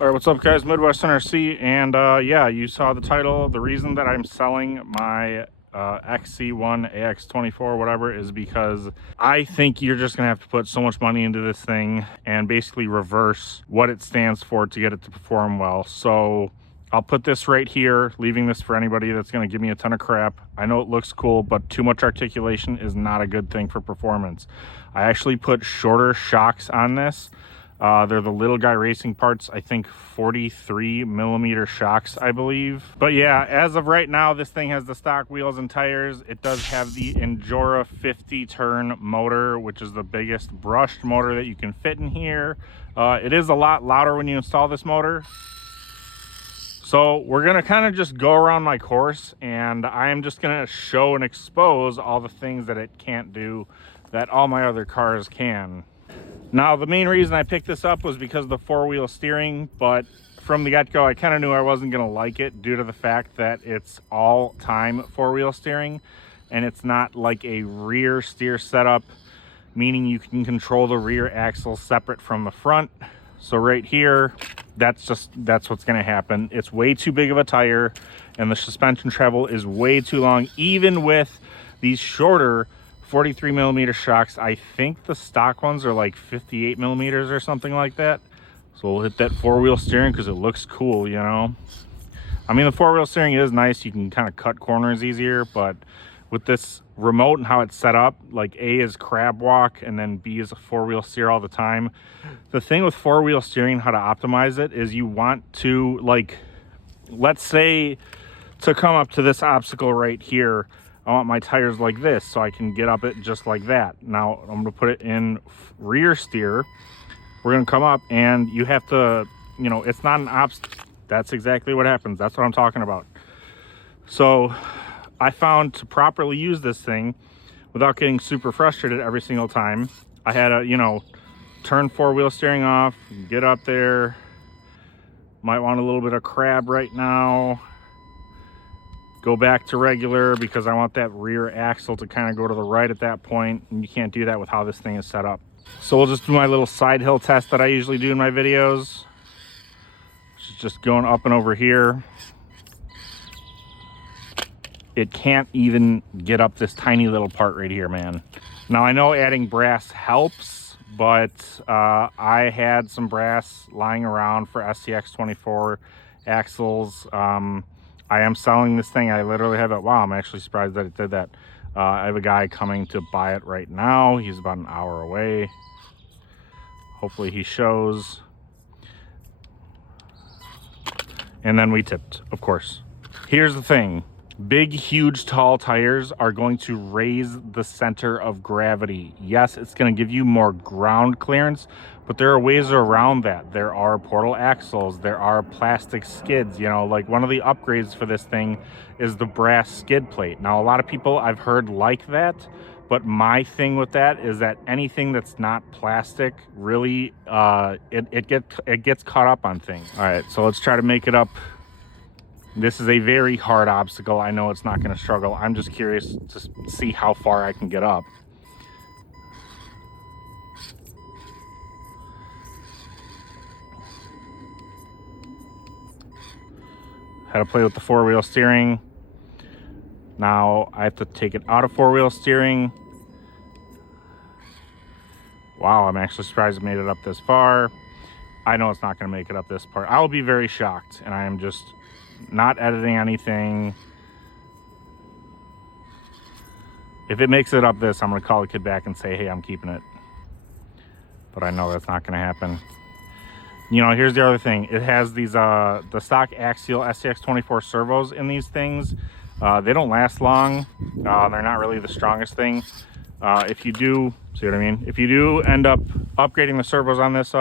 All right, what's up, guys? Midwestern RC, and yeah, you saw the title. The reason that I'm selling my XC1 AX24, whatever, is because I think you're just gonna have to put so much money into this thing and basically reverse what it stands for to get it to perform well. So I'll put this right here, leaving this for anybody that's gonna give me a ton of crap. I know it looks cool, but too much articulation is not a good thing for performance. I actually put shorter shocks on this. They're the little guy racing parts, I think 43 millimeter shocks, I believe. But yeah, as of right now, this thing has the stock wheels and tires. It does have the Endura 50 turn motor, which is the biggest brushed motor that you can fit in here. It is a lot louder when you install this motor. So we're gonna kind of just go around my course, and I am just gonna show and expose all the things that it can't do that all my other cars can. Now, the main reason I picked this up was because of the four-wheel steering, but from the get-go, I kind of knew I wasn't going to like it due to the fact that it's all-time four-wheel steering, and it's not like a rear steer setup, meaning you can control the rear axle separate from the front. So right here, that's what's going to happen. It's way too big of a tire, and the suspension travel is way too long, even with these shorter 43 millimeter shocks. I think the stock ones are like 58 millimeters or something like that. So we'll hit that four-wheel steering because it looks cool, you know. I mean, the four-wheel steering is nice. You can kind of cut corners easier, but with this remote and how it's set up, like A is crab walk and then B is a four-wheel steer all the time. The thing with four-wheel steering, how to optimize it, is you want to, like, let's say to come up to this obstacle right here, I want my tires like this so I can get up it just like that. Now I'm going to put it in rear steer. We're going to come up, and you have to, you know, it's not an obstacle. That's exactly what happens. That's what I'm talking about. So I found to properly use this thing without getting super frustrated every single time, I had to, you know, turn four-wheel steering off, get up there. Might want a little bit of crab right now. Go back to regular because I want that rear axle to kind of go to the right at that point, and you can't do that with how this thing is set up. So we'll just do my little side hill test that I usually do in my videos. Just going up and over here. It can't even get up this tiny little part right here, man. Now I know adding brass helps, but I had some brass lying around for SCX24 axles. I am selling this thing. I literally have it. Wow, I'm actually surprised that it did that. I have a guy coming to buy it right now. He's about an hour away. Hopefully he shows. And then we tipped, of course. Here's the thing. Big, huge, tall tires are going to raise the center of gravity. Yes, it's going to give you more ground clearance, but there are ways around that. There are portal axles. There are plastic skids. You know, like one of the upgrades for this thing is the brass skid plate. Now, a lot of people I've heard like that, but my thing with that is that anything that's not plastic really, it gets caught up on things. All right, so let's try to make it up. This is a very hard obstacle. I know it's not going to struggle. I'm just curious to see how far I can get up. Had to play with the four-wheel steering. Now I have to take it out of four-wheel steering. Wow, I'm actually surprised I made it up this far. I know it's not going to make it up this part. I'll be very shocked, and I am just not editing anything. If it makes it up this, I'm going to call the kid back and say, hey, I'm keeping it. But I know that's not going to happen. You know, here's the other thing. It has these, the stock Axial SCX24 servos in these things. They don't last long. They're not really the strongest thing. If you do, see what I mean? If you do end up upgrading the servos on this,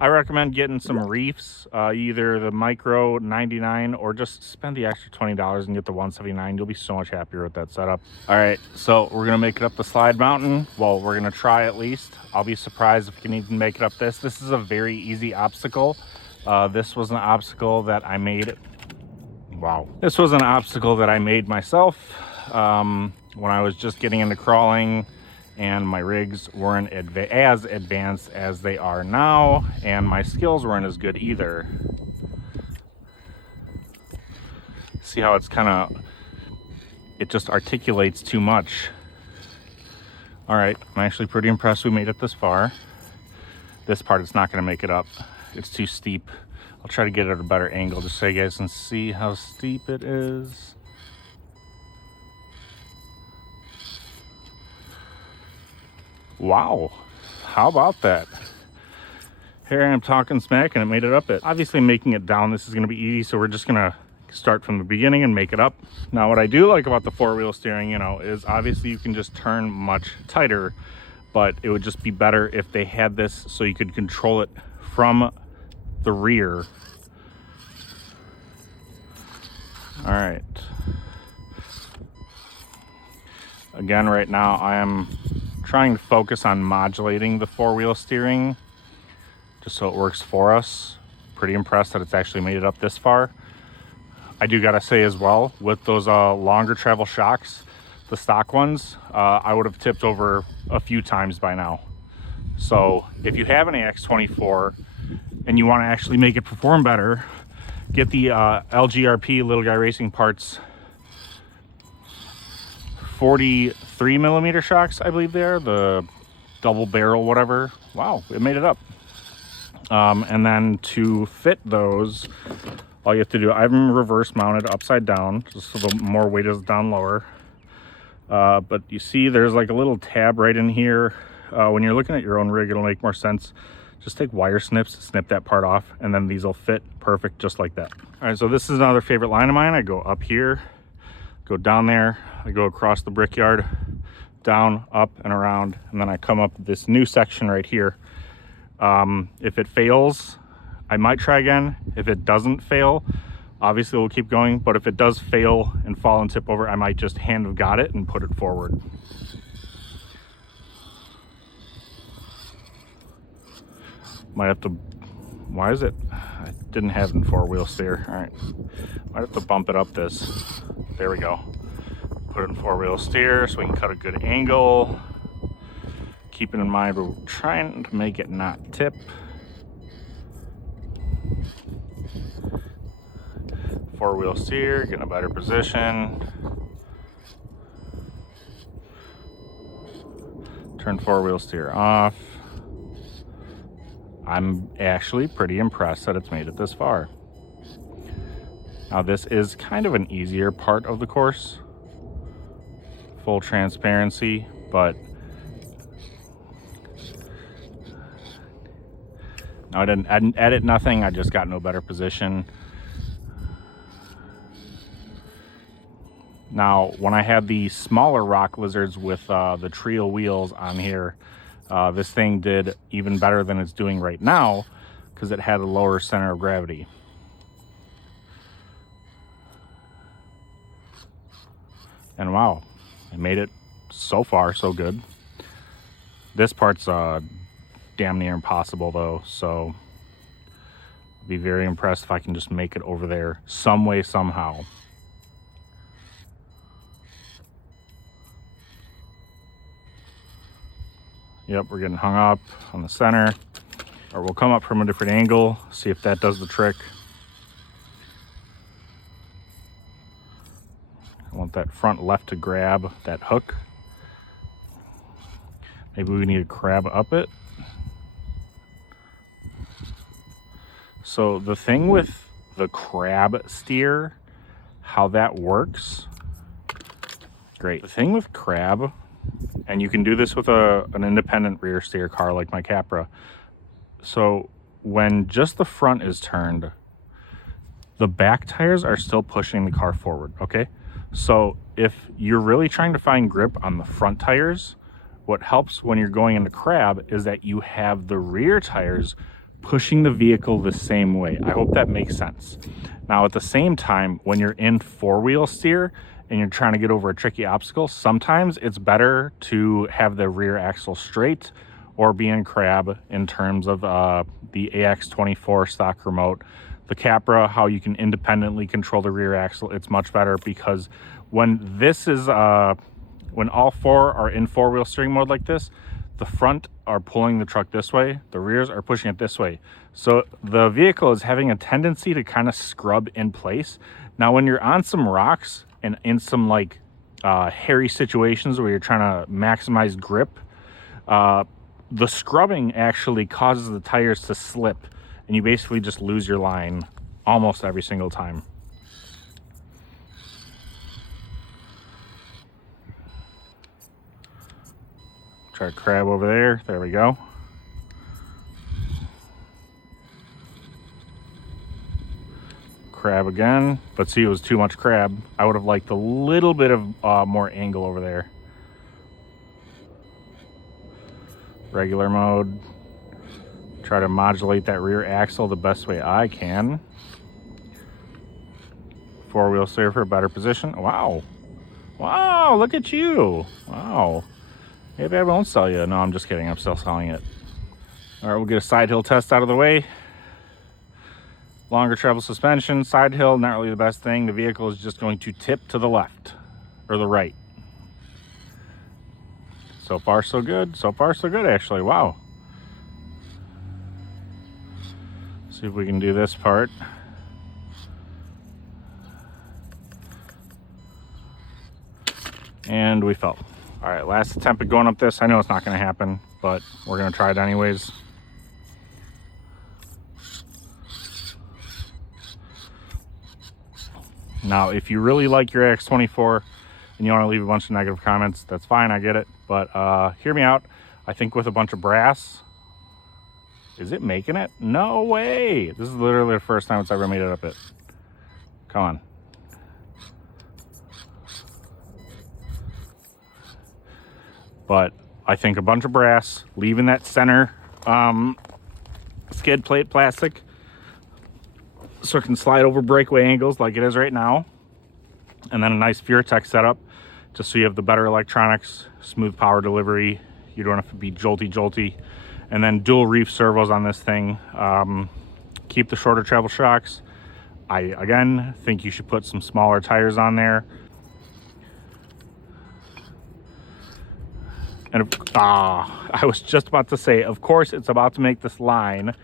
I recommend getting some reefs, either the Micro 99 or just spend the extra $20 and get the 179. You'll be so much happier with that setup. All right, so we're gonna make it up the slide mountain. Well, we're gonna try at least. I'll be surprised if we can even make it up this. This is a very easy obstacle. This was an obstacle that I made. Wow. This was an obstacle that I made myself when I was just getting into crawling. and my rigs weren't as advanced as they are now, and my skills weren't as good either. See how it's kind of, it just articulates too much. All right, I'm actually pretty impressed we made it this far. This part, it's not going to make it up. It's too steep. I'll try to get it at a better angle just so you guys can see how steep it is. Wow, how about that? Here I am talking smack and it made it up it. Obviously making it down, this is gonna be easy, so we're just gonna start from the beginning and make it up. Now what I do like about the four-wheel steering, you know, is obviously you can just turn much tighter, but it would just be better if they had this so you could control it from the rear. All right. Again, right now I am trying to focus on modulating the four-wheel steering just so it works for us. Pretty impressed that it's actually made it up this far. I do gotta say as well, with those longer travel shocks, the stock ones, I would have tipped over a few times by now. So if you have an Ax24 and you want to actually make it perform better, get the LGRP Little Guy Racing Parts 43 millimeter shocks, I believe they are, the double barrel, whatever. Wow, it made it up. And then to fit those, all you have to do, I have them reverse mounted upside down, just so the more weight is down lower. But you see there's like a little tab right in here. When you're looking at your own rig, it'll make more sense. Just take wire snips, snip that part off, and then these will fit perfect just like that. All right, so this is another favorite line of mine. I go up here, go down there, I go across the brickyard, down, up, and around, and then I come up this new section right here. If it fails, I might try again. If it doesn't fail, obviously we'll keep going, but if it does fail and fall and tip over, I might just hand of God it and put it forward. Might have to, why is it, I didn't have it in four-wheel steer. All right, might have to bump it up this. There we go. Put it in four-wheel steer so we can cut a good angle. Keeping in mind we're trying to make it not tip. Four-wheel steer, get in a better position. Turn four-wheel steer off. I'm actually pretty impressed that it's made it this far. Now this is kind of an easier part of the course, full transparency, but no, I didn't edit nothing. I just got no better position. Now, when I had the smaller rock lizards with the trio wheels on here, this thing did even better than it's doing right now because it had a lower center of gravity. And wow, it made it so far so good. This part's damn near impossible though, so I'd be very impressed if I can just make it over there some way, somehow. Yep, we're getting hung up on the center. Or we'll come up from a different angle, see if that does the trick. I want that front left to grab that hook. Maybe we need to crab up it. So the thing with the crab steer, how that works, great. The thing with crab, and you can do this with an independent rear steer car like my Capra. So when just the front is turned, the back tires are still pushing the car forward, okay? So if you're really trying to find grip on the front tires, what helps when you're going into crab is that you have the rear tires pushing the vehicle the same way. I hope that makes sense. Now at the same time, when you're in four-wheel steer and you're trying to get over a tricky obstacle, sometimes it's better to have the rear axle straight or be in crab in terms of the Ax24 stock remote. The Capra, how you can independently control the rear axle, it's much better because when this is when all four are in four-wheel steering mode like this, the front are pulling the truck this way, the rears are pushing it this way. So the vehicle is having a tendency to kind of scrub in place. Now, when you're on some rocks and in some like hairy situations where you're trying to maximize grip, the scrubbing actually causes the tires to slip, and you basically just lose your line almost every single time. Try to crab over there. There we go. Crab again, but see, it was too much crab. I would have liked a little bit of more angle over there. Regular mode. Try to modulate that rear axle the best way I can. Four-wheel steer for a better position. Wow. Wow, look at you. Wow. Maybe I won't sell you. No, I'm just kidding. I'm still selling it. All right, we'll get a side hill test out of the way. Longer treble suspension, side hill, not really the best thing. The vehicle is just going to tip to the left or the right. So far, so good. So far, so good, actually. Wow. See if we can do this part. And we fell. All right, last attempt at going up this. I know it's not going to happen, but we're going to try it anyways. Now, if you really like your Ax24 and you want to leave a bunch of negative comments, that's fine, I get it. But hear me out. I think with a bunch of brass, is it making it? No way. This is literally the first time it's ever made it up it. Come on. But I think a bunch of brass, leaving that center skid plate plastic so it can slide over breakaway angles like it is right now. And then a nice Furitek setup just so you have the better electronics, smooth power delivery. You don't have to be jolty. And then dual reef servos on this thing. Keep the shorter travel shocks. I, again, think you should put some smaller tires on there. And I was just about to say, of course it's about to make this line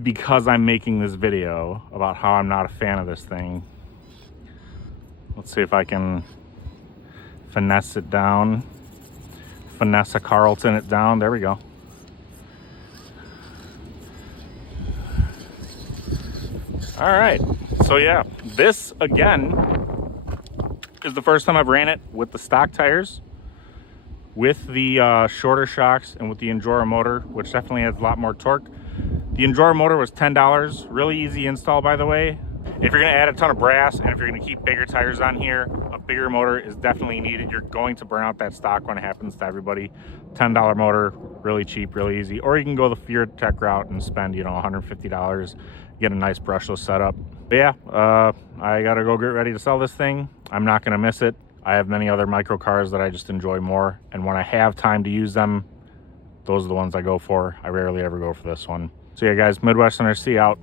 because I'm making this video about how I'm not a fan of this thing. Let's see if I can finesse it down. Vanessa Carlton it down. There we go. All right. So yeah, this again is the first time I've ran it with the stock tires, with the shorter shocks, and with the Enduro motor, which definitely has a lot more torque. The Enduro motor was $10. Really easy install, by the way. If you're going to add a ton of brass and if you're going to keep bigger tires on here, a bigger motor is definitely needed. You're going to burn out that stock when it happens to everybody. $10 motor, really cheap, really easy. Or you can go the Furitek route and spend, you know, $150, get a nice brushless setup. But yeah, I got to go get ready to sell this thing. I'm not going to miss it. I have many other micro cars that I just enjoy more. And when I have time to use them, those are the ones I go for. I rarely ever go for this one. So yeah, guys, Midwestern RC out.